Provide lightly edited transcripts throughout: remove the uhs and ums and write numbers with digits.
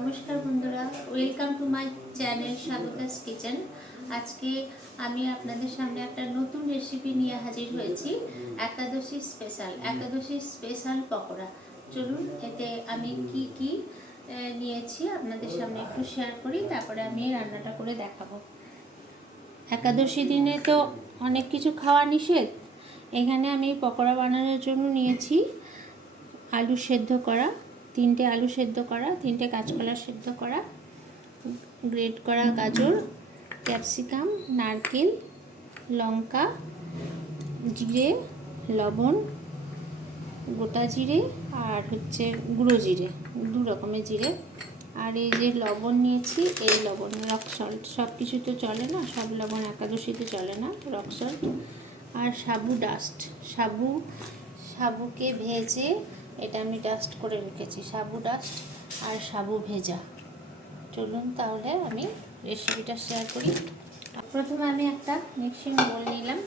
নমস্কার বন্ধুরা, welcome to my channel Swagata's kitchen. আজকে আমি আপনাদের সামনে একটা নতুন রেসিপি নিয়ে হাজির হয়েছি। একাদশী স্পেশাল পকোড়া। চলুন এতে আমি কি কি নিয়েছি আপনাদের সামনে একটু শেয়ার করি, তারপরে আমি রান্নাটা করে দেখাবো। একাদশী দিনে তো অনেক কিছু খাওয়া নিষেধ। এখানে আমি পকোড়া বানানোর জন্য নিয়েছি আলু সেদ্ধ করা, 3টে আলু সেদ্ধ করা, 3টে কাঁচকলা সেদ্ধ করা, গ্রেট করা গাজর, ক্যাপসিকাম, নারকেল, লঙ্কা, জিরে, লবণ, গোটা জিরে আর গুঁড়ো জিরে, 2 রকমের জিরে। আর এই যে লবণ নিয়েছি, এই লবণ রক সল্ট, সব কিছু তো চলে না, সব লবণ একাদশীতে চলে না, রক সল্ট। আর সাবু ডাস্ট, সাবুকে ভেজে এটা আমি ডাস্ট করে রেখেছি, সাবু ডাস্ট আর সাবু ভেজা। চলুন তাহলে আমি রেসিপিটা শেয়ার করি। প্রথমে আমি একটা মিক্সিং বোল নিলাম,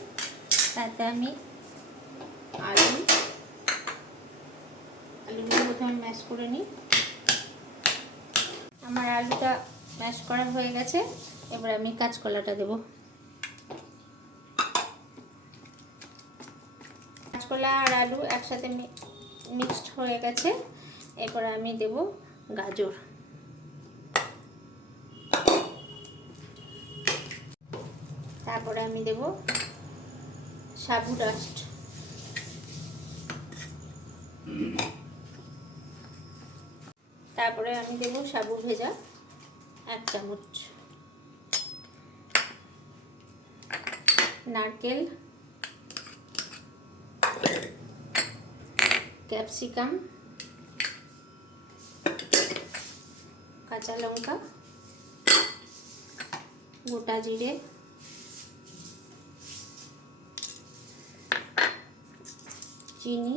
তাতে আমি আলুগুলো প্রথমে ম্যাশ করে নিই। আমার আলুটা ম্যাশ করা হয়ে গেছে, এবার আমি কাঁচকলাটা দেবো। কাঁচকলা আর আলু একসাথে মিক্সড হয়ে গেছে, এরপর আমি দেব গাজর, তারপরে আমি দেব সাবু ডাস্ট, তারপরে আমি দেব সাবু ভেজা 1 চামচ, নারকেল, ক্যাপসিকাম, কাঁচা লঙ্কা, গোটা জিরে, চিনি,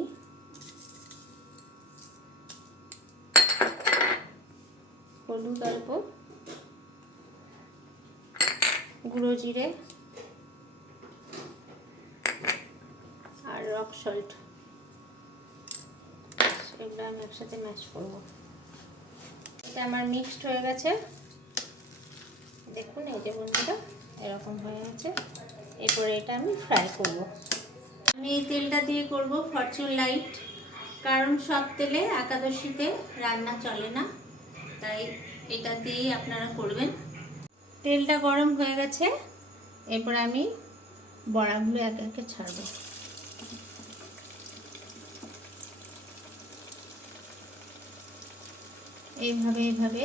হলুদ অল্প, গুঁড়ো জিরে আর রক সল্ট। এগুলো আমি একসাথে ম্যাশ করব। এটা আমার মিক্সড হয়ে গেছে, দেখুন এই যে বন্ধুরা এরকম হয়ে গেছে। এরপরে এটা আমি ফ্রাই করব। আমি এই তেলটা দিয়ে করব ফরচুন লাইট, কারণ সব তেলে একাদশীতে রান্না চলে না, তাই এটা দিয়েই আপনারা করবেন। তেলটা গরম হয়ে গেছে, এরপর আমি বড়াগুলো একে একে ছাড়ব। এইভাবে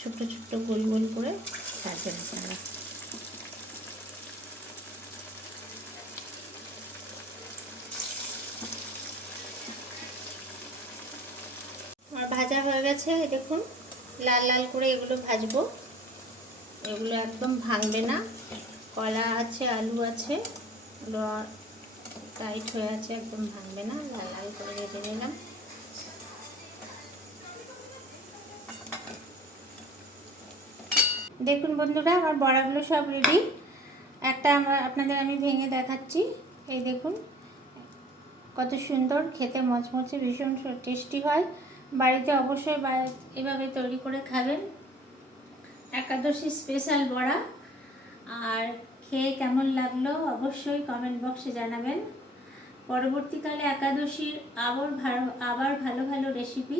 ছোট্ট ছোট্ট গোল গোল করে ছাড়বেন আপনারা। আমার ভাজা হয়ে গেছে, দেখুন লাল লাল করে এগুলো ভাজবো। এগুলো একদম ভাঙবে না, কলা আছে, আলু আছে, টাইট হয়ে আছে, একদম ভাঙবে না। লাল লাল করে ভেজে নিলাম। দেখুন বন্ধুরা আমার বড়াগুলো সব রেডি। একটা আপনাদের আমি ভেঙে দেখাচ্ছি। এই দেখুন কত সুন্দর খেতে, মচমচে, ভীষণ টেস্টি হয়। বাড়িতে অবশ্যই এভাবে তৈরি করে খাবেন। একাদশী স্পেশাল বড়া। আর খেয়ে কেমন লাগলো অবশ্যই কমেন্ট বক্সে জানাবেন। পরবর্তীকালে একাদশীর আবার ভালো ভালো রেসিপি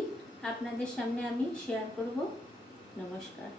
আপনাদের সামনে আমি শেয়ার করব। নমস্কার।